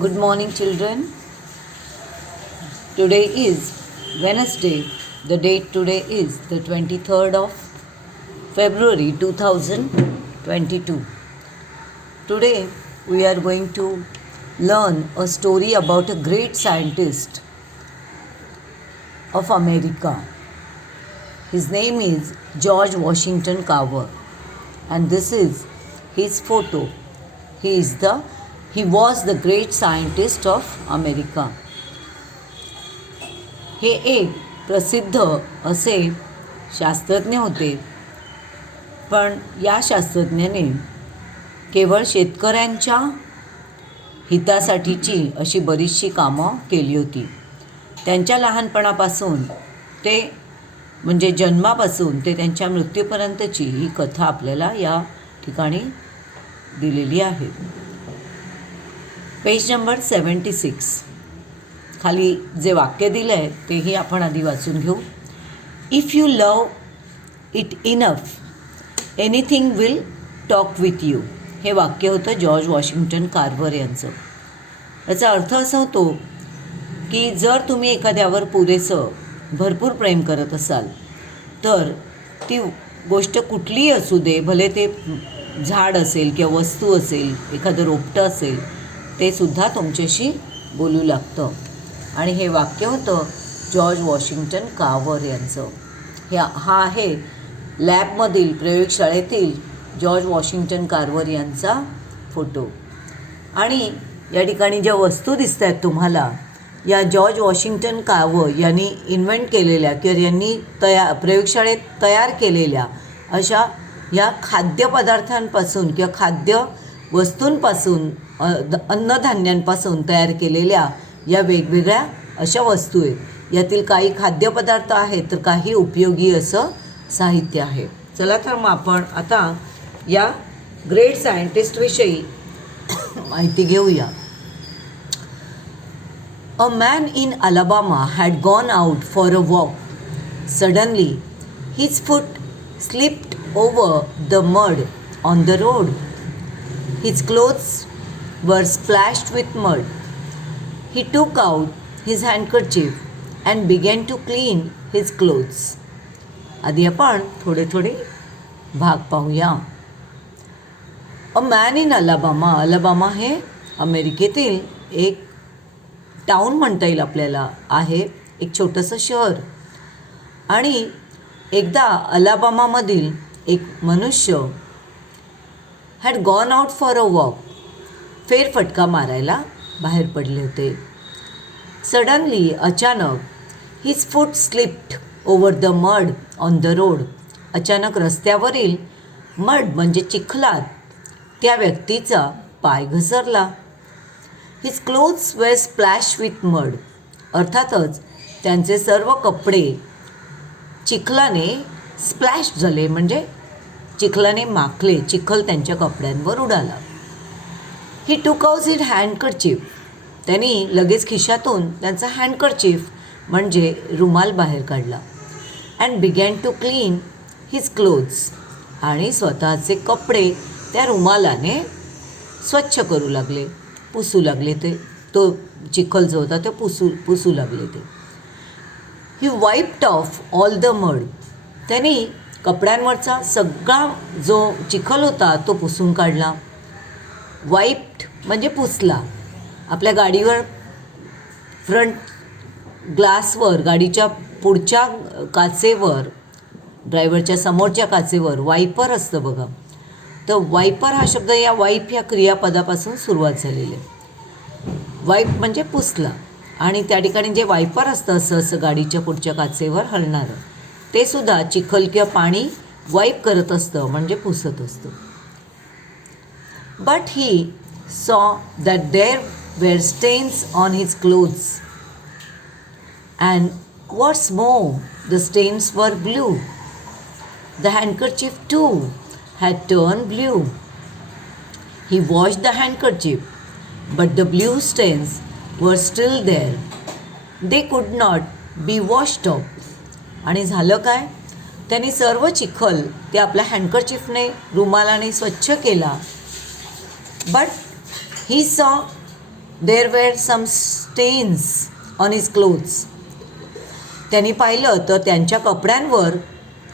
Good morning, children. Today is Wednesday. The date today is the 23rd of February 2022. Today we are going to learn a story about a great scientist of America. His name is George Washington Carver, and this is his photo. He was the great scientist of America. हे एक प्रसिद्ध असे शास्त्रज्ञ होते, पण या शास्त्रज्ञाने केवळ शेतकऱ्यांच्या हितासाठीची अशी बरीचशी कामं केली होती. त्यांच्या लहानपणापासून ते म्हणजे जन्मापासून ते त्यांच्या मृत्यूपर्यंतची ही कथा आपल्याला या ठिकाणी दिलेली आहे. पेज नंबर 76 खाली जे वाक्य दिलं आहे तेही आपण आधी वाचून घेऊ. If you love it enough anything will talk with you. हे वाक्य होतं जॉर्ज वॉशिंग्टन कार्वर यांचं. याचा अर्थ असा होतो की जर तुम्ही एखाद्यावर पुरेसं भरपूर प्रेम करत असाल तर ती गोष्ट कुठलीही असू दे, भले ते झाड असेल किंवा वस्तू असेल, एखादं रोपटं असेल, ते सुद्धा तुमच्याशी बोलू लागतं. आणि हे वाक्य होतं जॉर्ज वॉशिंग्टन कार्वर यांचं. हा आहे लॅबमधील प्रयोगशाळेतील जॉर्ज वॉशिंग्टन कार्वर यांचा फोटो. आणि या ठिकाणी ज्या वस्तू दिसत आहेत तुम्हाला, या जॉर्ज वॉशिंग्टन कार्वर यांनी इन्व्हेंट केलेल्या किंवा यांनी प्रयोगशाळेत तयार केलेल्या अशा या खाद्यपदार्थांपासून किंवा खाद्य वस्तूंपासून अन्नधान्यांपासून तयार केलेल्या या वेगवेगळ्या अशा वस्तू आहेत. यातील काही खाद्यपदार्थ आहेत तर काही उपयोगी असं साहित्य आहे. चला तर मग आपण आता या ग्रेट सायंटिस्टविषयी माहिती घेऊया. A man in Alabama had gone out for a walk. Suddenly, his foot slipped over the mud on the road. His clothes were splashed with mud. He took out his handkerchief and began to clean his clothes. आधी आपण थोडे थोडे भाग पाहूया. A man in Alabama. Alabama हे अमेरिकेतील एक town म्हणता येईल आपल्याला, आहे एक छोटंसं शहर. आणि एकदा अलाबामामधील एक मनुष्य had gone out for a walk, फेरफटका मारायला बाहेर पडले होते. सडनली, अचानक, his foot slipped over the mud on the road. अचानक रस्त्यावरील मड म्हणजे चिखलात त्या व्यक्तीचा पाय घसरला. हिज क्लोथ्स वर स्प्लॅश विथ मड. अर्थातच त्यांचे सर्व कपडे चिखलाने स्प्लॅश झाले, म्हणजे चिखलाने माखले, चिखल त्यांच्या कपड्यांवर उडाला. ही टूक आउट हिज हँडकर्चीफ. त्यांनी लगेच खिशातून त्यांचा हँडकर्चीफ म्हणजे रुमाल बाहेर काढला. And began to clean his clothes. आणि स्वतःचे कपडे त्या रुमालाने स्वच्छ करू लागले, पुसू लागले. तो चिखल जो होता तो पुसू लागले ते. ही वाईप्ड ऑफ ऑल द मड. त्यांनी कपड्यांवरचा सगळा जो चिखल होता तो पुसून काढला. वाईप्ड म्हणजे पुसला. आपल्या गाडीवर फ्रंट ग्लासवर, गाडीच्या पुढच्या काचेवर, ड्रायव्हरच्या समोरच्या काचेवर वायपर असतं बघा. तर वायपर हा शब्द या वाईप या क्रियापदापासून सुरुवात झालेली आहे. वाईप म्हणजे पुसला. आणि त्या ठिकाणी जे वायपर असतं असं गाडीच्या पुढच्या काचेवर हलणारं, ते सुद्धा चिखल किंवा पाणी वाईप करत असतं, म्हणजे पुसत असतं. But he saw that there were stains on his clothes and what's more the stains were blue. The handkerchief too had turned blue. He washed the handkerchief, but the blue stains were still there. They could not be washed off. आणि झालं काय? त्यांनी सर्व चिखल ते आपल्या रुमालाने स्वच्छ केला. But he saw there were some stains on his clothes. त्यांनी पाहिलं तर त्यांच्या कपड्यांवर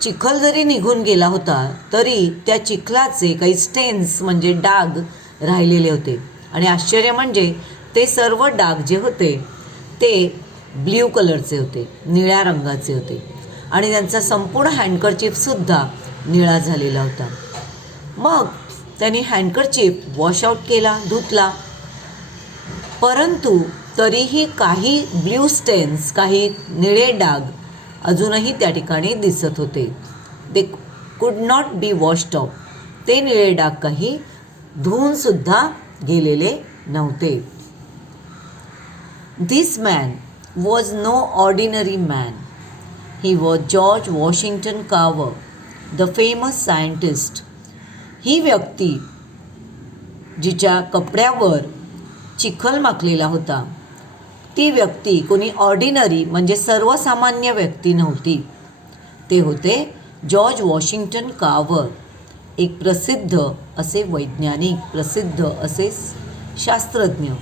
चिखल जरी निघून गेला होता तरी त्या चिखलाचे काही स्टेन्स म्हणजे डाग राहिलेले होते. आणि आश्चर्य म्हणजे ते सर्व डाग जे होते ते ब्ल्यू कलरचे होते, निळ्या रंगाचे होते. आणि त्यांचा संपूर्ण हँडकरचीफसुद्धा निळा झालेला होता. मग त्यांनी हँडकरचीफ वॉश आउट केला, धुतला, परंतु तरीही काही ब्ल्यू स्टेन्स, काही निळे डाग अजूनही त्या ठिकाणी दिसत होते. They could not be washed of. ते निळे डाग काही धुवूनसुद्धा गेलेले नव्हते. This man was no ordinary man. He was George Washington Carver, the famous scientist. ही व्यक्ती जिच्या कपड्यावर चिखल माखलेला होता, ती व्यक्ती कोणी ऑर्डिनरी म्हणजे सर्वसामान्य व्यक्ती नव्हती. ते होते जॉर्ज वॉशिंग्टन कार्वर, एक प्रसिद्ध असे वैज्ञानिक, प्रसिद्ध असे शास्त्रज्ञ.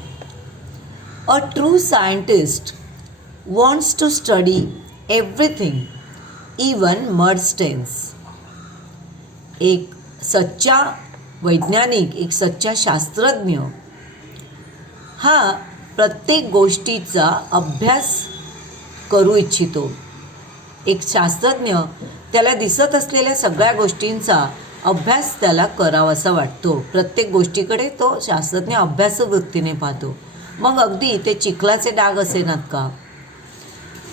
A true scientist wants to study everything, even mud stains. एक सच्चा वैज्ञानिक, एक सच्चा शास्त्रज्ञ हा प्रत्येक गोष्टीचा अभ्यास करू इच्छितो. एक शास्त्रज्ञ त्याला दिसत असलेल्या सगळ्या गोष्टींचा अभ्यास त्याला करावासा वाटतो. प्रत्येक गोष्टीकडे तो शास्त्रज्ञ अभ्यासवृत्तीने पाहतो. मग अगदी ते चिखलाचे डाग असेनात का.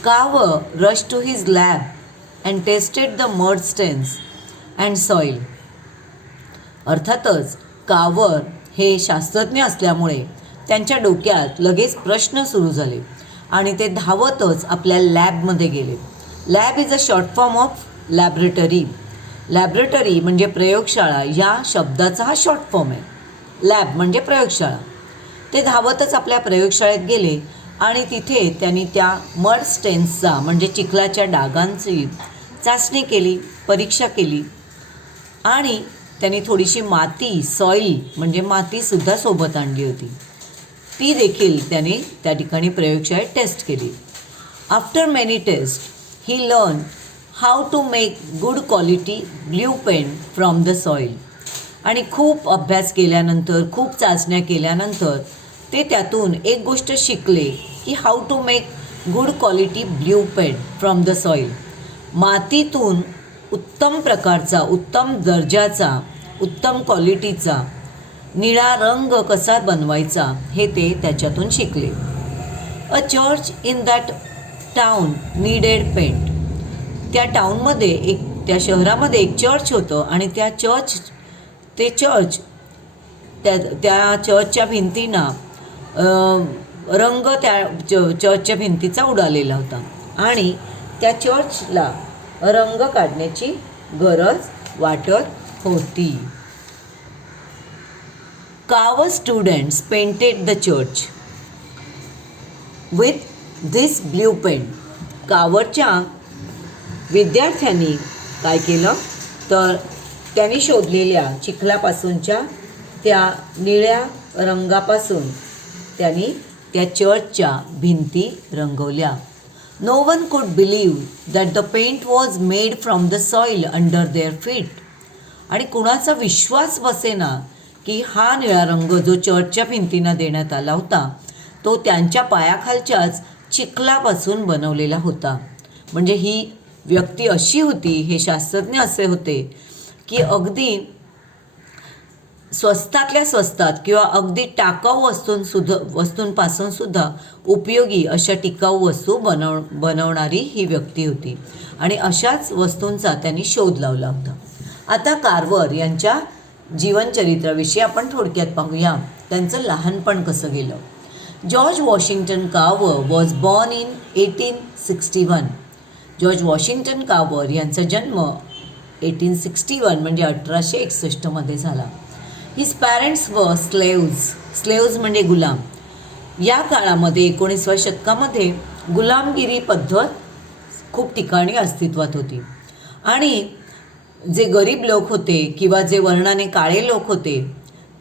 Carver rush to his lab and tested the mud stains and soil. अर्थातच कार्वर हे शास्त्रज्ञ असल्यामुळे त्यांच्या डोक्यात लगेच प्रश्न सुरू झाले आणि ते धावतच आपल्या लॅबमध्ये गेले. Lab is a short form of laboratory. Laboratory म्हणजे प्रयोगशाळा, या शब्दाचा हा शॉर्ट फॉर्म आहे. लॅब म्हणजे प्रयोगशाळा. ते धावतच आपल्या प्रयोगशाळेत गेले आणि तिथे त्यांनी त्या मड स्टेन्सचा म्हणजे चिखलाच्या डागांची चाचणी केली, परीक्षा केली. आणि त्यांनी थोडीशी माती, सॉईल म्हणजे मातीसुद्धा सोबत आणली होती. ती देखील त्याने त्या ठिकाणी प्रयोगशाळेत टेस्ट केली. After many test he learn how to make good quality blue paint from the soil. आणि खूप अभ्यास केल्यानंतर, खूप चाचण्या केल्यानंतर ते त्यातून एक गोष्ट शिकले की how to make good quality blue paint from the soil. मातीतून उत्तम प्रकारचा, उत्तम दर्जाचा, उत्तम क्वालिटीचा निळा रंग कसा बनवायचा हे ते त्याच्यातून शिकले. A church in that town needed paint. त्या टाउनमध्ये त्या शहरामध्ये एक चर्च होतं आणि त्या चर्चच्या भिंतींना रंग त्या चर्चच्या भिंतीचा उडालेला होता आणि त्या चर्चला रंग काढण्याची गरज वाटत होती. Carver students painted the church with this blue paint. कार्वरच्या विद्यार्थ्यांनी काय केलं तर त्यांनी शोधलेल्या चिखलापासूनच्या त्या निळ्या रंगापासून त्यांनी त्या चर्चच्या भिंती रंगवल्या. No one could believe that the paint was made from the soil under their feet. आणि कुणाचा विश्वास बसेना की हा निळा रंग जो चर्चच्या भिंतींना देण्यात आला होता तो त्यांच्या पायाखालच्याच चिखलापासून बनवलेला होता. म्हणजे ही व्यक्ती अशी होती, हे शास्त्रज्ञ असे होते की अगदी स्वस्तातल्या स्वस्तात किंवा अगदी टाकाऊ वस्तूंपासून सुद्धा उपयोगी अशा टिकाऊ वस्तू बनवणारी ही व्यक्ती होती. आणि अशाच वस्तूंचा त्यांनी शोध लावला होता. आता कार्वर यांच्या जीवनचरित्राविषयी आपण थोडक्यात पाहूया. त्यांचं लहानपण कसं गेलं. George Washington Carver was born in 1861. George Washington Carver यांचा जन्म 1861 म्हणजे 1861 झाला. हिज पॅरेंट्स व स्लेव्ज म्हणजे गुलाम. या काळामध्ये 19व्या शतकामध्ये गुलामगिरी पद्धत खूप ठिकाणी अस्तित्वात होती आणि जे गरीब लोक होते किंवा जे वर्णाने काळे लोक होते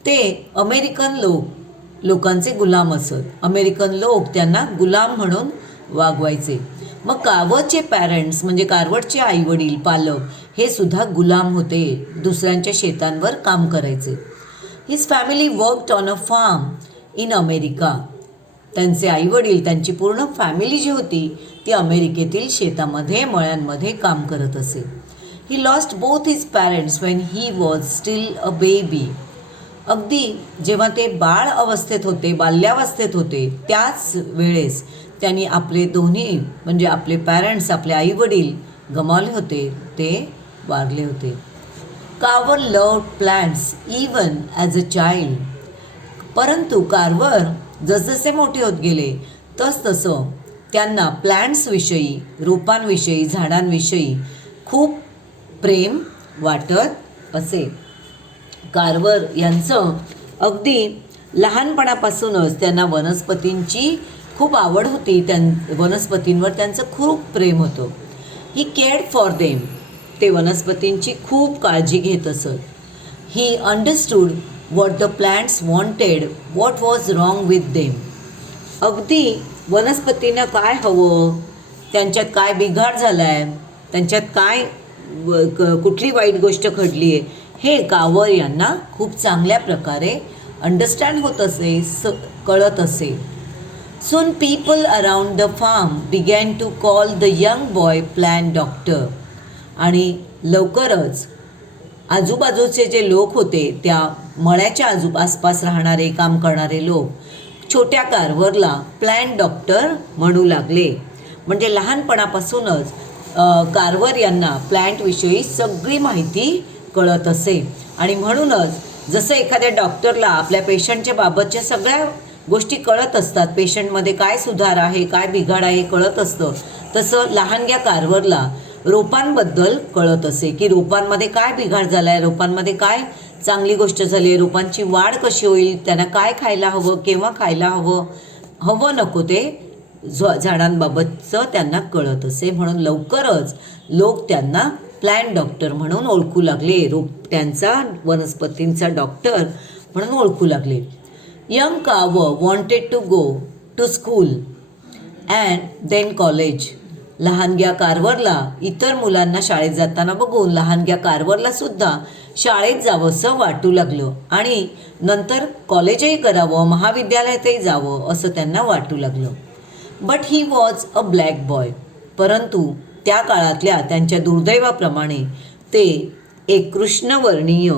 ते अमेरिकन लोक लोकांचे गुलाम असत. अमेरिकन लोक त्यांना गुलाम म्हणून वागवायचे. मग कार्वरचे पॅरेंट्स म्हणजे कार्वरचे आईवडील पालक हे सुद्धा गुलाम होते, दुसऱ्यांच्या शेतांवर काम करायचे. His family worked on a farm in America. त्यांचे आईवडील, त्यांची पूर्ण फॅमिली जी होती ती अमेरिकेतील शेतामध्ये मळ्यांमध्ये काम करत असे. He lost both his parents when he was steel a baby. अगदी जेव्हा ते बाळ अवस्थेत होते, बाल्यावस्थेत होते, त्याच वेळेस त्यांनी आपले दोन्ही म्हणजे आपले पॅरेंट्स, आपले आईवडील गमावले होते, ते वारले होते. Carver loved plants even as a child. परंतु कार्वर जसजसे मोठे होत गेले तसतसं त्यांना प्लांट्सविषयी, रोपांविषयी, झाडांविषयी खूप प्रेम वाटत असे. कार्वर यांचं अगदी लहानपणापासूनच त्यांना वनस्पतींची खूप आवड होती. वनस्पतींवर त्यांचं खूप प्रेम होतं. ही केअर्ड फॉर देम. ते वनस्पतींची खूप काळजी घेत असत. He understood what the plants wanted, what was wrong with them. अगदी वनस्पतींना काय हवं, त्यांच्यात काय बिघाड झाला आहे, त्यांच्यात काय कुठली वाईट गोष्ट घडली आहे, हे कार्वर यांना खूप चांगल्या प्रकारे अंडरस्टँड होत असे, कळत असे. Soon people around the farm began to call the young boy plant doctor. आणि लवकरच आजूबाजूचे जे लोक होते, त्या मळ्याच्या आसपास राहणारे, काम करणारे लोक छोट्या कार्वरला प्लॅन्ट डॉक्टर म्हणू लागले. म्हणजे लहानपणापासूनच कार्वर यांना प्लॅन्टविषयी सगळी माहिती कळत असे. आणि म्हणूनच जसं एखाद्या डॉक्टरला आपल्या पेशंटच्या बाबतच्या सगळ्या गोष्टी कळत असतात, पेशंटमध्ये काय सुधार आहे, काय बिघाड आहे कळत असतं, तसं लहानग्या कार्वरला रोपांबद्दल कळत असे की रोपांमध्ये काय बिघाड झाला आहे, रोपांमध्ये काय चांगली गोष्ट झाली आहे, रोपांची वाढ कशी होईल, त्यांना काय खायला हवं, केव्हा खायला हवं, हवं नको ते झाडांबाबतचं त्यांना कळत असे. म्हणून लवकरच लोक त्यांना प्लॅन्ट डॉक्टर म्हणून ओळखू लागले, रोपट्यांचा, वनस्पतींचा डॉक्टर म्हणून ओळखू लागले. Young Carver wanted to go to school and then college. लहानग्या कार्वरला इतर मुलांना शाळेत जाताना बघून लहानग्या कार्वरला सुद्धा शाळेत जावंसं वाटू लागलं आणि नंतर कॉलेजही करावं, महाविद्यालयातही जावं असं त्यांना वाटू लागलं. But he was a black boy. परंतु त्या काळातल्या त्यांच्या दुर्दैवाप्रमाणे ते एक कृष्णवर्णीय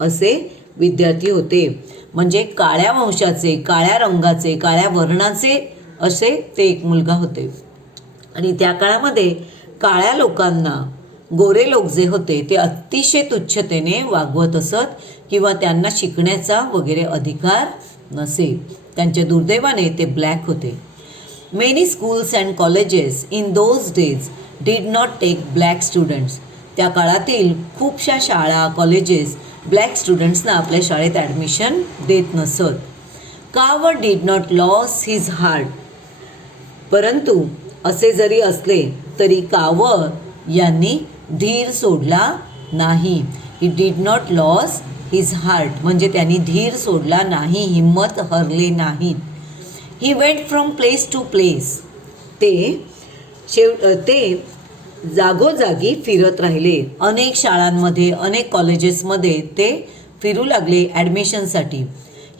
असे विद्यार्थी होते. म्हणजे काळ्या वंशाचे, काळ्या रंगाचे, काळ्या वर्णाचे असे ते एक मुलगा होते. आणि त्या काळामध्ये काळ्या लोकांना गोरे लोक जे होते ते अतिशय तुच्छतेने वागवत असत किंवा त्यांना शिकण्याचा वगैरे अधिकार नसे. त्यांच्या दुर्दैवाने ते ब्लॅक होते. Many schools and colleges in those days did not take black students. त्या काळातील खूपशा शाळा, कॉलेजेस ब्लॅक स्टुडंट्सना आपल्या शाळेत ॲडमिशन देत नसत. Carver did not lose his heart. परंतु असे जरी असले तरी कार्वर यांनी धीर सोडला नाही. He did not lose his heart म्हणजे त्यांनी धीर सोडला नाही, हिंमत हरले नाहीत. He went from place to place. ते जागोजागी फिरत राहिले. अनेक शाळांमध्ये, अनेक कॉलेजेसमध्ये ते फिरू लागले ॲडमिशनसाठी.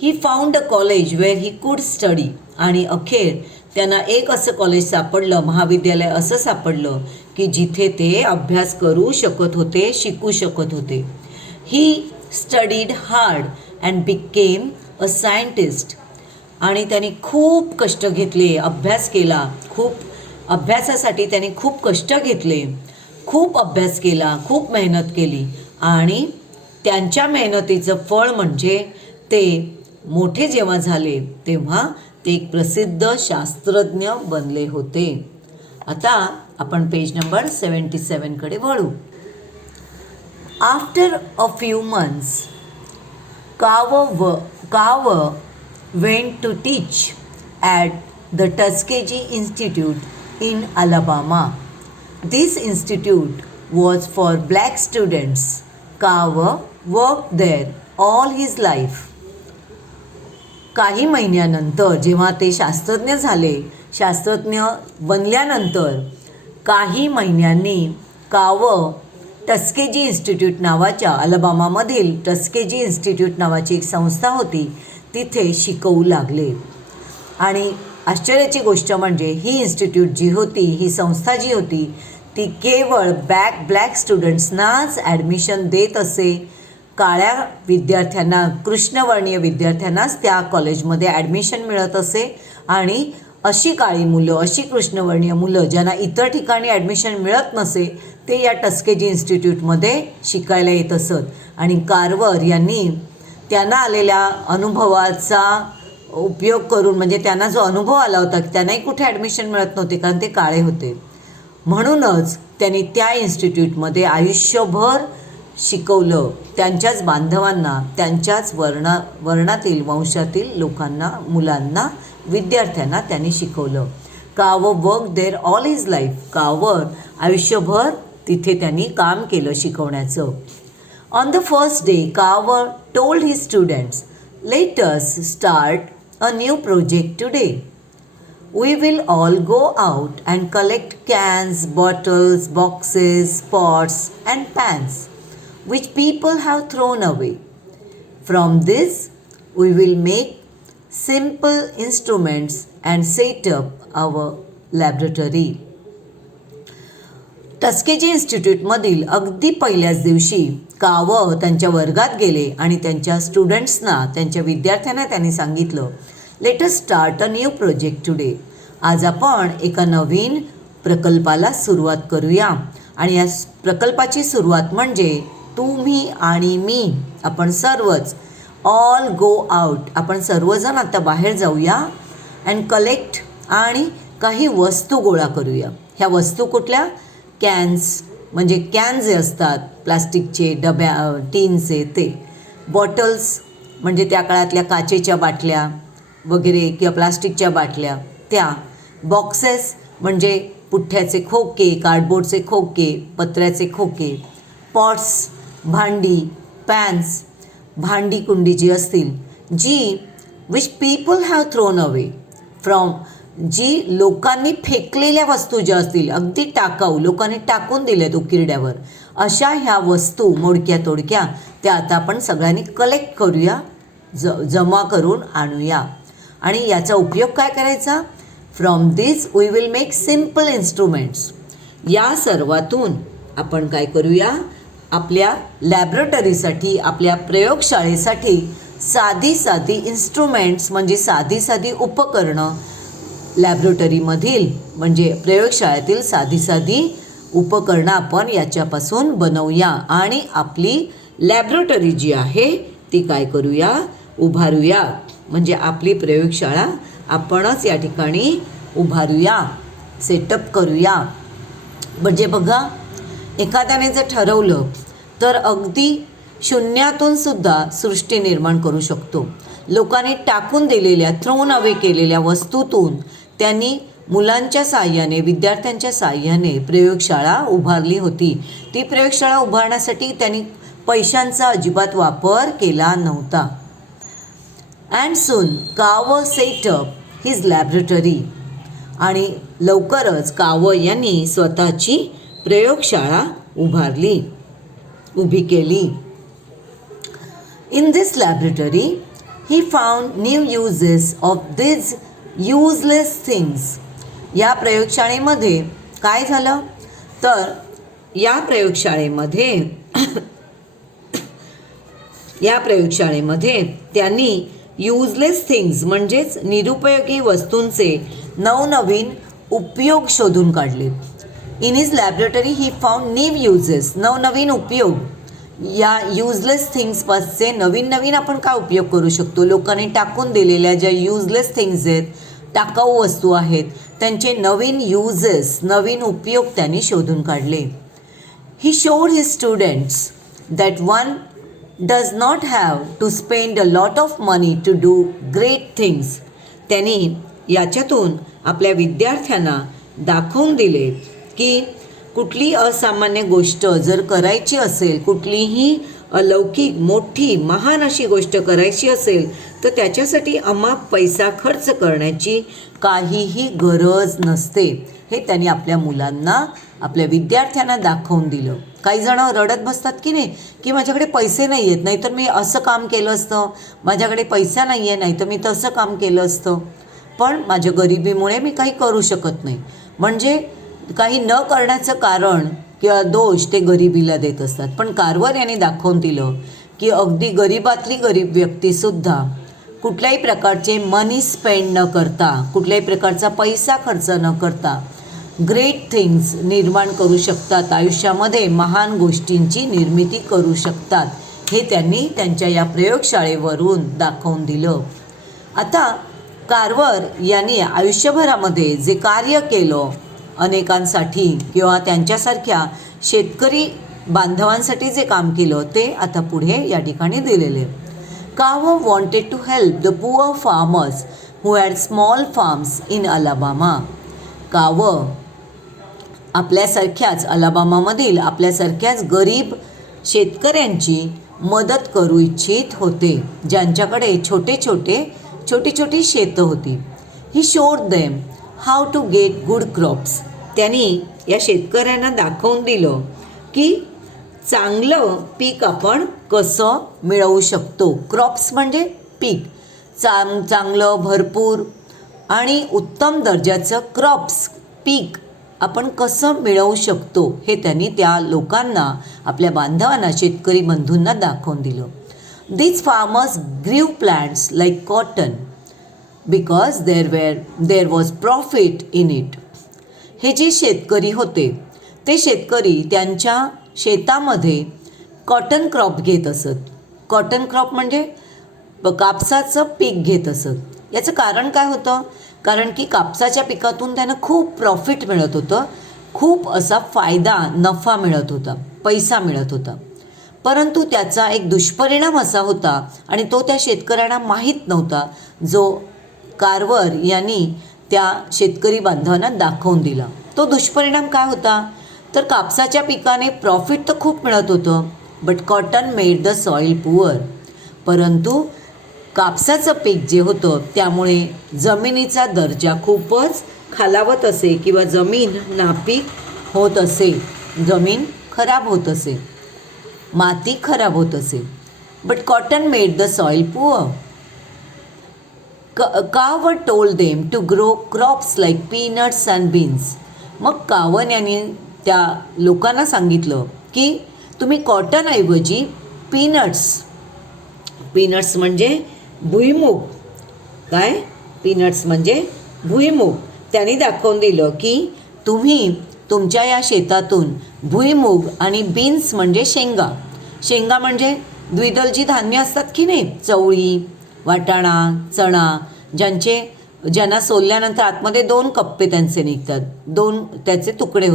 He found a college where he could study. आणि अखेर त्यांना एक असं कॉलेज सापडलं, महाविद्यालय असं सापडलं की जिथे ते अभ्यास करू शकत होते, शिकू शकत होते. He studied hard and became a scientist. आणि त्यांनी खूप कष्ट घेतले, अभ्यास केला, अभ्यासासाठी त्यांनी खूप कष्ट घेतले, खूप अभ्यास केला, खूप मेहनत केली आणि त्यांच्या मेहनतीचं फळ म्हणजे ते मोठे जेव्हा झाले तेव्हा ते एक प्रसिद्ध शास्त्रज्ञ बनले होते. आता आपण पेज नंबर 77कडे वळू. After a few months Carver went to teach at the Tuskegee Institute in Alabama. This institute was for black students. Carver worked there all his life. काही महिन्यानंतर जेव्हा ते शास्त्रज्ञ झाले, शास्त्रज्ञ बनल्यानंतर काही महिन्यांनी कावं टस्केजी इन्स्टिट्यूट नावाच्या, अलाबामामधील टस्केजी इन्स्टिट्यूट नावाची एक संस्था होती, तिथे शिकवू लागले. आणि आश्चर्याची गोष्ट म्हणजे ही इन्स्टिट्यूट जी होती, ही संस्था जी होती, ती केवळ ब्लॅक स्टुडंट्सनाच ॲडमिशन देत असे. काळ्या विद्यार्थ्यांना, कृष्णवर्णीय विद्यार्थ्यांनाच त्या कॉलेजमध्ये ॲडमिशन मिळत असे. आणि अशी काळी मुलं, अशी कृष्णवर्णीय मुलं ज्यांना इतर ठिकाणी ॲडमिशन मिळत नसे, ते या टस्केजी इन्स्टिट्यूटमध्ये शिकायला येत असत. आणि कार्वर यांनी त्यांना आलेल्या अनुभवाचा उपयोग करून, म्हणजे त्यांना जो अनुभव आला होता की त्यांनाही कुठे ॲडमिशन मिळत नव्हते कारण ते काळे होते, म्हणूनच त्यांनी त्या इन्स्टिट्यूटमध्ये आयुष्यभर शिकवलं. त्यांच्याच बांधवांना, त्यांच्याच वर्णातील, वंशातील लोकांना, मुलांना, विद्यार्थ्यांना त्यांनी शिकवलं. Carver work there all his life. Carver आयुष्यभर तिथे त्यांनी काम केलं शिकवण्याचं. On the first day Carver told his students, let us start a new project today. We will all go out and collect cans, bottles, boxes, pots and pans which people have thrown away. From this, we will make simple instruments and set up our laboratory. Tuskegee इन्स्टिट्यूटमधील अगदी पहिल्याच दिवशी कावं त्यांच्या वर्गात गेले आणि त्यांच्या स्टुडंट्सना, त्यांच्या विद्यार्थ्यांना त्यांनी सांगितलं, late us start a new project today. आज आपण एका नवीन प्रकल्पाला सुरुवात करूया. आणि या प्रकल्पाची सुरुवात म्हणजे तुम्ही आणि मी, आपण सर्वच, ऑल गो आउट, आपण सर्वजण आता बाहेर जाऊया. अँड कलेक्ट, आणि काही वस्तू गोळा करूया. ह्या वस्तू कुठल्या? कॅन्स, म्हणजे कॅन जे असतात प्लास्टिकचे, टीनचे ते. बॉटल्स, म्हणजे त्या काळातल्या काचेच्या बाटल्या वगैरे किंवा प्लास्टिकच्या बाटल्या त्या. बॉक्सेस, म्हणजे पुठ्ठ्याचे खोके, कार्डबोर्डचे खोके, पत्र्याचे खोके. पॉट्स, भांडी. पॅन्स, भांडी कुंडी जी असतील, जी which people have thrown away from, जी लोकांनी फेकलेल्या वस्तू ज्या असतील, अगदी टाकाऊ, लोकांनी टाकून दिल्यात उकिरड्यावर, अशा ह्या वस्तू मोडक्या तोडक्या, त्या आता आपण सगळ्यांनी कलेक्ट करूया, जमा करून आणूया. आणि याचा उपयोग काय करायचा? From this we will make simple instruments. या सर्वातून आपण काय करूया? आपल्या लॅबोरेटरीसाठी, आपल्या प्रयोगशाळेसाठी साधी साधी इन्स्ट्रुमेंट्स, म्हणजे साधी साधी उपकरणं, लॅबोरेटरीमधील म्हणजे प्रयोगशाळेतील साधी साधी उपकरणं आपण याच्यापासून बनवूया. आणि आपली लॅबोरेटरी जी आहे ती काय करूया? उभारूया. म्हणजे आपली प्रयोगशाळा आपणच या ठिकाणी उभारूया, सेटअप करूया. म्हणजे बघा, एखाद्याने जर ठरवलं तर अगदी शून्यातून सुद्धा सृष्टी निर्माण करू शकतो. लोकांनी टाकून दिलेल्या, थ्रोन अवे केलेल्या वस्तूतून त्यांनी मुलांच्या साहाय्याने, विद्यार्थ्यांच्या साहाय्याने प्रयोगशाळा उभारली होती. ती प्रयोगशाळा उभारण्यासाठी त्यांनी पैशांचा अजिबात वापर केला नव्हता. And soon Carver set up his laboratory. आणि लवकरच कावं यांनी स्वतःची प्रयोगशाळा उभी केली. In this laboratory he found new uses of these useless things. या प्रयोगशाळेमध्ये काय झालं तर या प्रयोगशाळेमध्ये त्यांनी युजलेस थिंग्स, म्हणजेच निरुपयोगी वस्तूंचे नवनवीन उपयोग शोधून काढले. In his laboratory he found new uses, नवनवीन उपयोग. या युजलेस थिंग्सपासचे नवीन नवीन आपण काय उपयोग करू शकतो? लोकांनी टाकून दिलेल्या ज्या युजलेस थिंग्स आहेत, टाकाऊ वस्तू आहेत, त्यांचे नवीन युजेस, नवीन उपयोग त्यांनी शोधून काढले. He showed his students that one does not have to spend a lot of money to do great things. त्यांनी याच्यातून आपल्या विद्यार्थ्यांना दाखवून दिले की कुठली असामान्य गोष्ट जर करायची असेल, कुठलीही अलौकिक मोठी महान अशी गोष्ट करायची असेल तर त्याच्यासाठी अमाप पैसा खर्च करण्याची काहीही गरज नसते. हे त्यांनी आपल्या मुलांना, आपल्या विद्यार्थ्यांना दाखवून दिलं. काही जण रडत बसतात की नाही, की माझ्याकडे पैसे नाही आहेत, नाहीतर मी असं काम केलं असतं, माझ्याकडे पैसा नाही आहे, नाहीतर मी तसं काम केलं असतं, पण माझ्या गरिबीमुळे मी काही करू शकत नाही. म्हणजे काही न करण्याचं कारण किंवा दोष ते गरिबीला देत असतात. पण कारवर यांनी दाखवून दिलं की अगदी गरीबातली गरीब व्यक्तीसुद्धा कुठल्याही प्रकारचे मनी स्पेंड न करता, कुठल्याही प्रकारचा पैसा खर्च न करता ग्रेट थिंग्स निर्माण करू शकतात, आयुष्यामध्ये महान गोष्टींची निर्मिती करू शकतात. हे त्यांनी त्यांच्या या प्रयोगशाळेवरून दाखवून दिलं. आता कारवर यांनी आयुष्यभरामध्ये जे कार्य केलं अनेकांसाठी किंवा त्यांच्यासारख्या शेतकरी बांधवांसाठी जे काम केलं ते आता पुढे या ठिकाणी दिलेले. Carver wanted to help the poor farmers who had small farms in Alabama. Carver आपल्यासारख्याच अलाबामामधील आपल्यासारख्याच गरीब शेतकऱ्यांची मदत करू इच्छित होते, ज्यांच्याकडे छोटी छोटी शेतं होती. ही showed them how to get good crops. त्यांनी या शेतकऱ्यांना दाखवून दिलं की चांगलं पीक आपण कसं मिळवू शकतो. क्रॉप्स म्हणजे पीक, चांगलं भरपूर आणि उत्तम दर्जाचं क्रॉप्स पीक आपण कसं मिळवू शकतो हे त्यांनी त्या लोकांना, आपल्या बांधवांना, शेतकरी बंधूंना दाखवून दिलं. These farmers grew plants like cotton because there was profit in it. हे जे शेतकरी होते ते शेतकरी त्यांच्या शेतामध्ये कॉटन क्रॉप घेत असत. कॉटन क्रॉप म्हणजे कापसाचं पीक घेत असत. याचं कारण काय होतं? कारण की कापसाच्या पिकातून त्यांना खूप प्रॉफिट मिळत होतं, खूप असा फायदा, नफा मिळत होता, पैसा मिळत होता. परंतु त्याचा एक दुष्परिणाम असा होता आणि तो त्या शेतकऱ्यांना माहीत नव्हता, जो कारवर यांनी त्या शेतकरी बांधवांना दाखवून दिला. तो दुष्परिणाम काय होता? तर कापसाच्या पिकाने प्रॉफिट तर खूप मिळत होतं, but cotton made the soil poor. परंतु कापसाचं पीक जे होतं त्यामुळे जमिनीचा दर्जा खूपच खालावत असे किंवा जमीन नापीक होत असे, जमीन खराब होत असे, माती खराब होत असे. But cotton made the soil poor. Carver told them to grow crops like peanuts and beans. मग कावन यांनी त्या लोकांना सांगितलं की तुम्ही कॉटनऐवजी पीनट्स म्हणजे भुईमूग. काय? पीनट्स म्हणजे भुईमूग. त्यांनी दाखवून दिलं की तुम्ही तुमच्या या शेतातून भुईमूग आणि बीन्स म्हणजे शेंगा म्हणजे द्विदल जी धान्य असतात की नाही, चवळी, वाटाणा, चणा, ज्यांना सोलल्यानंतर आतमध्ये 2 कप्पे त्यांचे निघतात, 2 त्याचे तुकडे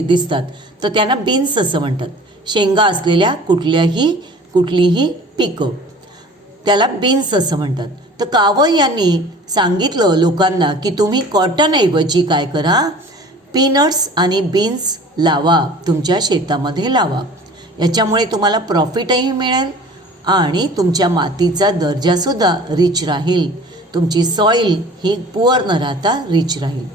दिसतात, तर त्यांना बीन्स असं म्हणतात. शेंगा असलेल्या कुठलीही पिकं त्याला बीन्स असं म्हणतात. तर कावय यांनी सांगितलं लोकांना की तुम्ही कॉटनऐवजी काय करा, पीनट्स आणि बीन्स लावा, तुमच्या शेतामध्ये लावा. याच्यामुळे तुम्हाला प्रॉफिटही मिळेल आणि तुमच्या मातीचा दर्जासुद्धा रिच राहील, तुमची सॉईल ही पुअर न राहता रिच राहील.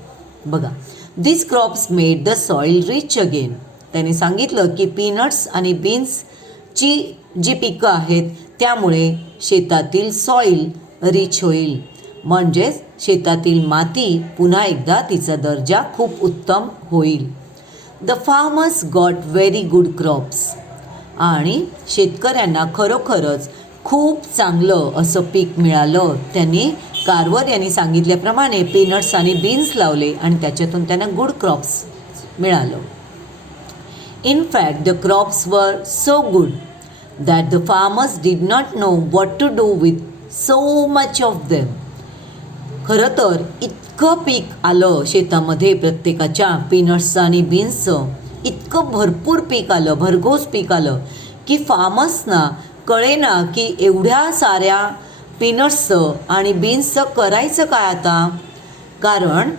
बघा, this crops made the soil rich again. त्यांनी सांगितलं की पीनट्स आणि बीन्सची जी पिकं आहेत त्यामुळे शेतातील सॉईल रिच होईल, म्हणजेच शेतातील माती पुन्हा एकदा तिचा दर्जा खूप उत्तम होईल. The farmers got very good crops. आणि शेतकऱ्यांना खरोखरच खूप चांगलं असं पीक मिळालं. त्यांनी कारवर यांनी सांगितल्याप्रमाणे पीनट्स आणि बीन्स लावले आणि त्याच्यातून त्यांना गुड क्रॉप्स मिळालं. In fact the crops were so good that the farmers did not know what to do with so much of them. खरं तर इतकं पीक आलं शेतामध्ये प्रत्येकाच्या, पीनट्सचं आणि बीन्सचं इतकं भरपूर पीक आलं, भरघोस पीक आलं की फार्मर्सना कळेना की एवढ्या साऱ्या पीनट्सचं आणि बीन्सचं करायचं काय आता. कारण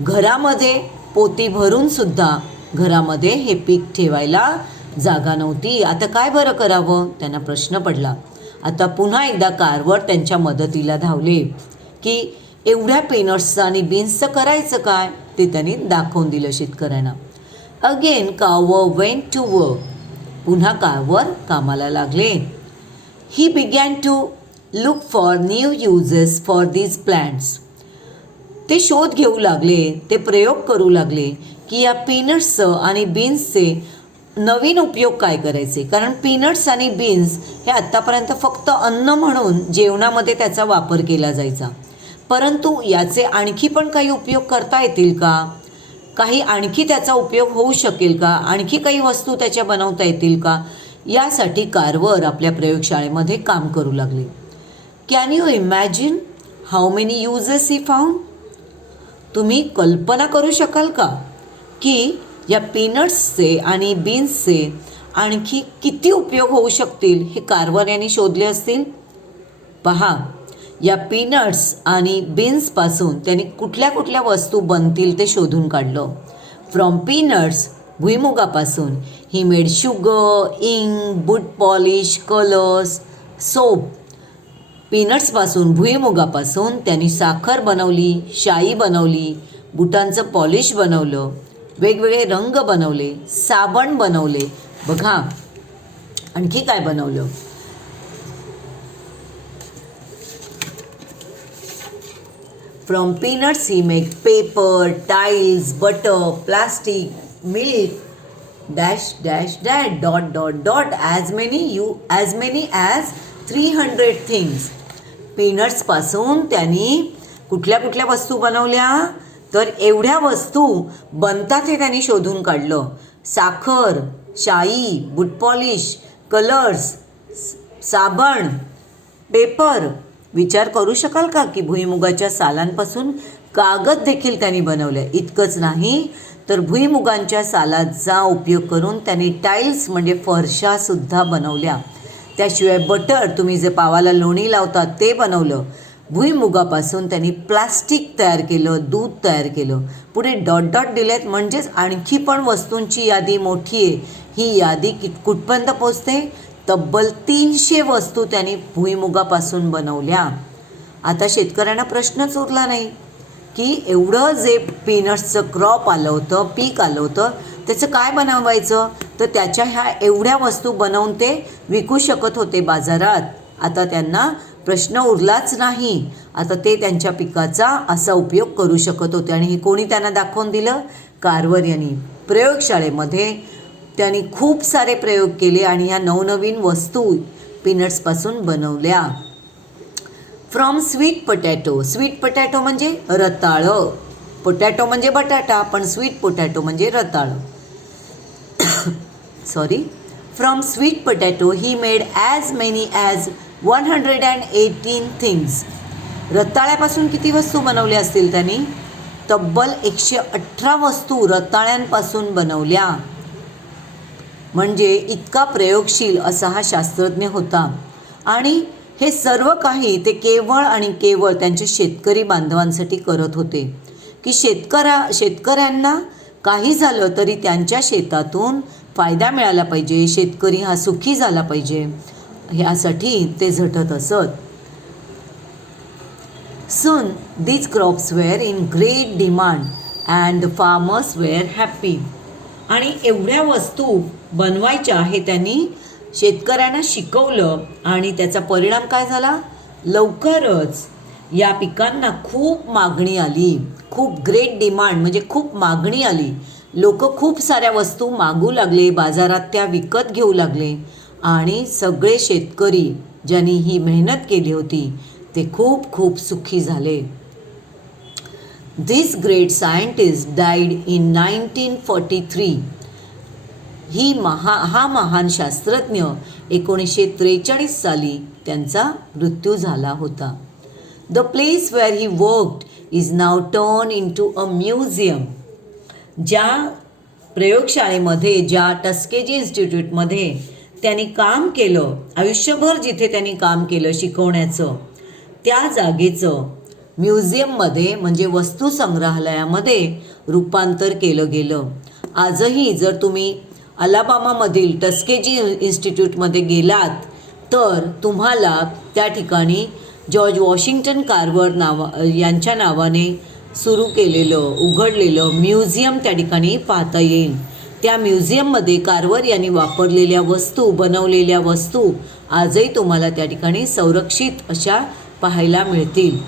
घरामध्ये पोती भरूनसुद्धा घरामध्ये हे पीक ठेवायला जागा नव्हती. आता काय बरं करावं, त्यांना प्रश्न पडला. आता पुन्हा एकदा कारवर त्यांच्या मदतीला धावले की एवढ्या पीनट्सचं आणि बीन्सचं करायचं काय ते त्यांनी दाखवून दिलं शेतकऱ्यांना. Again Carver went to work. पुन्हा कारवर कामाला लागले. He began to look for new uses for these plants. ते शोध घेऊ लागले, ते प्रयोग करू लागले की या पीनट्सचं आणि बीन्सचे नवीन उपयोग काय करायचे. कारण पीनट्स आणि बीन्स हे आत्तापर्यंत फक्त अन्न म्हणून जेवणामध्ये त्याचा वापर केला जायचा. परंतु याचे आणखी पण काही उपयोग करता येतील का, काही आणखी त्याचा उपयोग होऊ शकेल का, आणखी काही वस्तू त्याच्या बनवता येतील का, यासाठी कारवर आपल्या प्रयोगशाळेमध्ये काम करू लागले. Can you imagine how many uses he found. तुम्ही कल्पना करू शकाल का की या पीनट्सचे आणि बीन्सचे आणखी किती उपयोग होऊ शकतील हे कारवर यांनी शोधले असतील. पहा, या पीनट्स आणि बीन्सपासून त्यांनी कुठल्या कुठल्या वस्तू बनतील ते शोधून काढलं. फ्रॉम पीनट्स, भुईमुगापासून he made sugar, ink, boot polish, colours, soap. पीनट्सपासून, भुईमुगापासून त्यांनी साखर बनवली, शाई बनवली, बुटांचं पॉलिश बनवलं, वेगवेगळे रंग बनवले, साबण बनवले. बघा आणखी काय बनवलं. From peanuts he make paper, tiles, butter, plastic, milk, dash dash dash dot dot dot as many as 300 things. पीनट्सपासून त्यांनी कुठल्या कुठल्या वस्तू बनवल्या, तर एवढ्या वस्तू बनतात हे त्यांनी शोधून काढलं. साखर, शाई, बूट पॉलिश, कलर्स, साबण, पेपर. विचार करू शकाल का की भुईमुगाच्या सालांपासून कागद देखील त्यांनी बनवले. इतकंच नाही तर भुईमुगांच्या सालाचा उपयोग करून त्यांनी टाईल्स म्हणजे फरशासुद्धा बनवल्या. त्याशिवाय बटर, तुम्ही जे पावाला लोणी लावतात ते बनवलं. भुईमुगापासून त्यांनी प्लास्टिक तयार केलं, दूध तयार केलं. पुढे डॉट डॉट दिलेत म्हणजेच आणखी पण वस्तूंची यादी मोठी आहे. ही यादी कुठपर्यंत पोचते, तब्बल 300 वस्तू त्यांनी भुईमुगापासून बनवल्या. आता शेतकऱ्यांना प्रश्नच उरला नाही की एवढं जे पीनट्सचं क्रॉप आलं होतं, पीक आलं होतं, त्याचं काय बनवायचं. तर त्याच्या ह्या एवढ्या वस्तू बनवून ते विकू शकत होते बाजारात. आता त्यांना प्रश्न उरलाच नाही. आता ते त्यांच्या पिकाचा असा उपयोग करू शकत होते. आणि हे कोणी त्यांना दाखवून दिलं, कारवर यांनी. प्रयोगशाळेमध्ये त्यांनी खूप सारे प्रयोग केले आणि ह्या नवनवीन वस्तू पीनट्सपासून बनवल्या. From sweet potato. Sweet potato म्हणजे रताळं. पोटॅटो म्हणजे बटाटा, पण स्वीट पोटॅटो म्हणजे रताळं. Sorry. From sweet potato he made as many as 118 things. रताळ्यापासून किती वस्तू बनवल्या असतील त्यांनी, तब्बल 118 वस्तू रताळ्यांपासून बनवल्या. म्हणजे इतका प्रयोगशील असा हा शास्त्रज्ञ होता. आणि हे सर्व काही ते केवळ आणि केवळ त्यांच्या शेतकरी बांधवांसाठी करत होते की शेतकऱ्यांना काही झालं तरी त्यांच्या शेतातून फायदा मिळाला पाहिजे, शेतकरी हा सुखी झाला पाहिजे, ह्यासाठी ते झटत असत. Soon these crops were in great demand and the farmers were happy. आणि एवढ्या वस्तू बनवायच्या हे त्यांनी शेतकऱ्यांना शिकवलं आणि त्याचा परिणाम काय झाला, लवकरच या पिकांना खूप मागणी आली. खूप ग्रेट डिमांड म्हणजे खूप मागणी आली. लोक खूप साऱ्या वस्तू मागू लागले, बाजारात त्या विकत घेऊ लागले आणि सगळे शेतकरी ज्यांनी ही मेहनत केली होती ते खूप खूप सुखी झाले. This great scientist died in 1943. हा महान शास्त्रज्ञ 1943 साली त्यांचा मृत्यू झाला होता. The place where he worked is now turned into a museum. ज्या प्रयोगशाळेमध्ये, ज्या टस्केजी इन्स्टिट्यूटमध्ये त्यांनी काम केलं, आयुष्यभर जिथे त्यांनी काम केलं शिकवण्याचं, त्या जागेचं म्युझियममध्ये म्हणजे वस्तू संग्रहालयामध्ये रूपांतर केलं गेलं. आजही जर तुम्ही अलाबामामधील टस्केजी इन्स्टिट्यूटमध्ये गेलात तर तुम्हाला त्या ठिकाणी जॉर्ज वॉशिंग्टन कार्वर यांच्या नावाने सुरू केलेलं उघडलेलं म्युझियम त्या ठिकाणी पाहता येईल. त्या म्युझियममध्ये कार्वर यांनी वापरलेल्या वस्तू बनवलेल्या वस्तू आजही तुम्हाला त्या ठिकाणी संरक्षित अशा पाहायला मिळतील.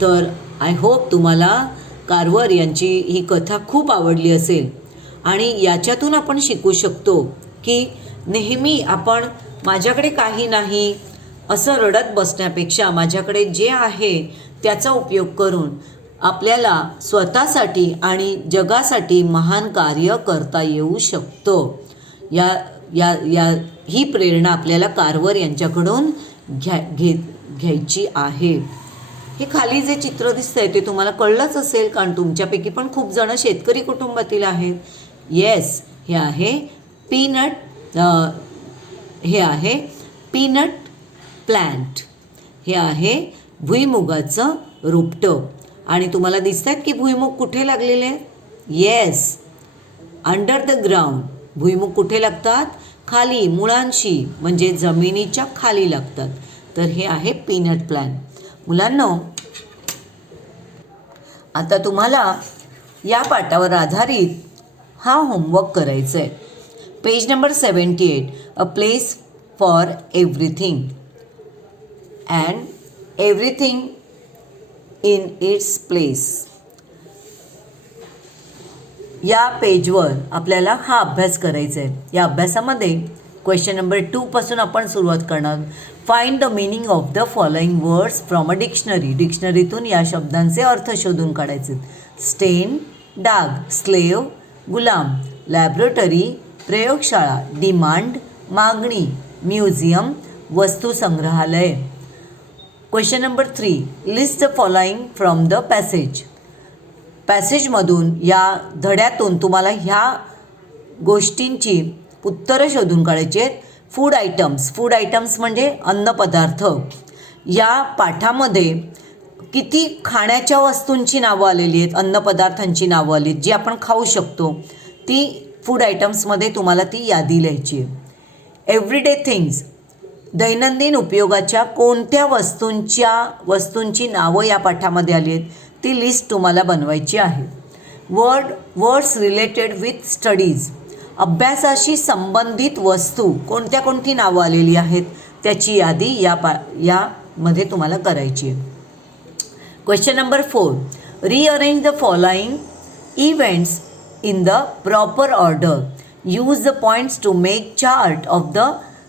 तर आय होप तुम्हाला कार्वर यांची ही कथा खूप आवडली असेल आणि याच्यातून आपण शिकू शकतो की नेहमी आपण माझ्याकडे काही नाही असं रडत बसण्यापेक्षा माझ्याकडे जे आहे त्याचा उपयोग करून आपल्याला स्वतःसाठी आणि जगासाठी महान कार्य करता येऊ शकतं. ही प्रेरणा आपल्याला कार्वर यांच्याकडून घ्यायची आहे. हे खाली जे चित्र दिसतंय ते तुम्हाला कळलंच असेल कारण तुमच्यापैकी पण खूप जण शेतकरी कुटुंबातील आहेत. येस, हे आहे पीनट प्लांट. हे आहे भुईमुगाचं रोपटं. आणि तुम्हाला दिसत आहेत की भुईमुग कुठे लागलेले आहेत? Yes, under the ground. भुईमुग कुठे लागतात? खाली, मुळांशी, म्हणजे जमिनीच्या खाली लागतात. तर हे आहे पीनट प्लांट. मुलांनो, आता तुम्हाला या पाठावर आधारित हा होमवर्क करायचा आहे. Page number 78, a place for everything and everything in its place. या पेजवर आपल्याला हा अभ्यास करायचा आहे. या अभ्यासामध्ये क्वेश्चन नंबर 2 पासून आपण सुरुवात करणार. Find the meaning of the following words from a dictionary. डिक्शनरीतून या शब्दांचे अर्थ शोधून काढायचे. स्टेन, डाग, स्लेव, गुलाम, लॅबोरेटरी, प्रयोगशाळा, डिमांड, मागणी, म्युझियम, वस्तू संग्रहालय. Question number 3, list the following from the passage. पॅसेजमधून या धड्यातून तुम्हाला ह्या गोष्टींची उत्तरं शोधून काढायची आहेत. फूड आयटम्स म्हणजे अन्नपदार्थ. या पाठामध्ये किती खाण्याच्या वस्तूंची नावं आलेली आहेत, अन्नपदार्थांची नावं आली आहेत जी आपण खाऊ शकतो. ती फूड आयटम्समध्ये तुम्हाला ती यादी लिहायची आहे. एव्हरीडे थिंग्स, दैनंदिन उपयोगाच्या कोणत्या वस्तूंची नावं या पाठामध्ये आली आहेत ती लिस्ट तुम्हाला बनवायची आहे. वर्ड्स रिलेटेड विथ स्टडीज, अभ्यासाशी संबंधित वस्तू कोणती नावं आलेली आहेत त्याची यादी यामध्ये तुम्हाला करायची आहे. Question number 4, rearrange the following events in the proper order. Use the points to make chart of the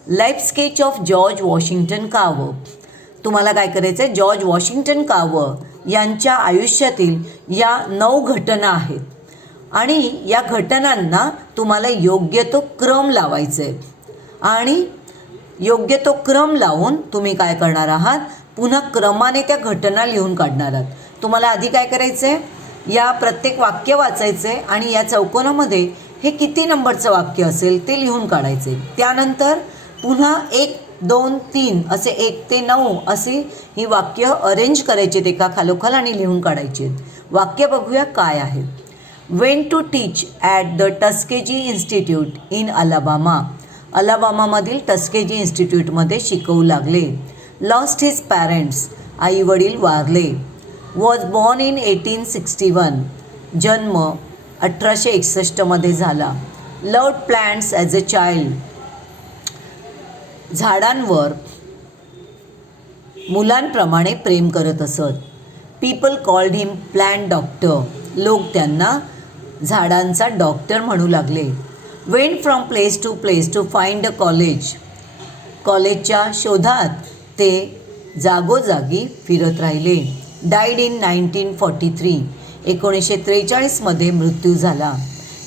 life sketch of George Washington Carver. तुम्हाला काय करायचं आहे? जॉर्ज वॉशिंग्टन कार्वर यांच्या आयुष्यातील या 9 घटना आहेत आणि या घटनांना तुम्हाला योग्य तो क्रम लावायचा आहे. आणि योग्य तो क्रम लावून तुम्ही काय करणार आहात? पुन्हा क्रमाने त्या घटना लिहून काढणार आहात. तुम्हाला आधी काय करायचं आहे? या प्रत्येक वाक्य वाचायचं आहे आणि या चौकोनामध्ये हे किती नंबरचं वाक्य असेल ते लिहून काढायचे. त्यानंतर पुन्हा 1, 2, 3 असे 1 ते 9 असे ही वाक्य अरेंज करायचे एका खालोखाल आणि लिहून काढायचे. वाक्य बघूया काय आहेत. Went to teach at the Tuskegee Institute in Alabama. अलाबामामधील टस्केजी इन्स्टिट्यूटमध्ये शिकवू लागले. लॉस्ट हिज पॅरेंट्स, आई वडील वारले. वॉज बॉर्न इन 1861, जन्म 1861 झाला. Loved plants as a child, झाडांवर मुलांप्रमाणे प्रेम करत असत. People called him plant doctor, लोक त्यांना झाडांचा डॉक्टर म्हणू लागले. Went from place to find a college, कॉलेजच्या शोधात ते जागोजागी फिरत राहिले. डाईड इन 1943, 1943 मृत्यू झाला.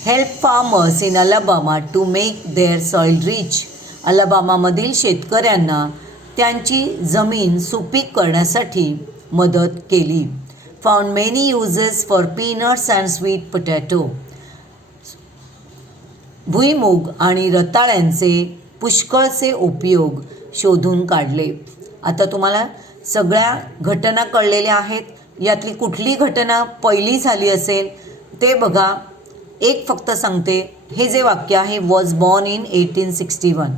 Help farmers in Alabama to make their soil rich, अलाबामामधील शेतकऱ्यांना त्यांची जमीन सुपीक करण्यासाठी मदत केली. Found many uses for peanuts and sweet potato, भुईमूग आणि रताळ्यांचे पुष्कळसे उपयोग शोधून काढले. आता तुम्हाला सगळ्या घटना कळलेल्या आहेत. यातली कुठली घटना पहिली झाली असेल ते बघा. एक फक्त सांगते, हे जे वाक्य आहे वॉज बॉर्न इन 1861,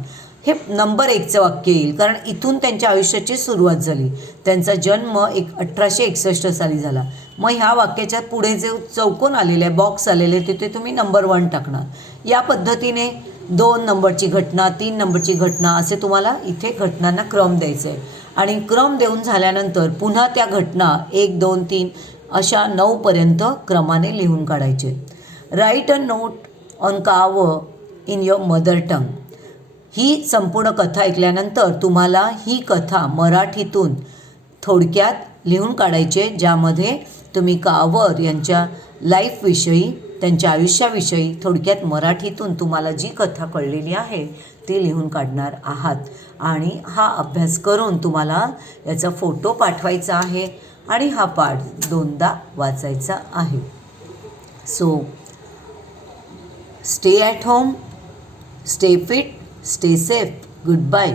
हे नंबर 1चं वाक्य येईल, कारण इथून त्यांच्या आयुष्याची सुरुवात झाली. त्यांचा जन्म 1861 साली झाला. मग ह्या वाक्याच्या पुढे जे चौकोन आलेले आहे, बॉक्स आलेले, तिथे तुम्ही नंबर 1 टाकणार. या पद्धतीने 2 नंबरची घटना, 3 नंबरची घटना, असे तुम्हाला इथे घटनांना क्रम द्यायचा आहे. आणि क्रम देऊन झाल्यानंतर पुन्हा त्या घटना 1, 2, 3 अशा 9पर्यंत क्रमाने लिहून काढायचे. राईट अ नोट ऑन काव इन युअर मदर टंग. ही संपूर्ण कथा ऐकल्यानंतर तुम्हाला ही कथा मराठीतून थोडक्यात लिहून काढायचे, ज्यामध्ये तुम्ही कावर यांच्या लाईफविषयी, त्यांच्या आयुष्याविषयी थोडक्यात मराठीतून तुम्हाला जी कथा कळलेली आहे ती लिहून काढणार आहात. आणि हा अभ्यास करून तुम्हाला याचा फोटो पाठवायचा आहे आणि हा पाठ 2दा वाचायचा आहे. So stay at home, stay fit, stay safe. Good bye.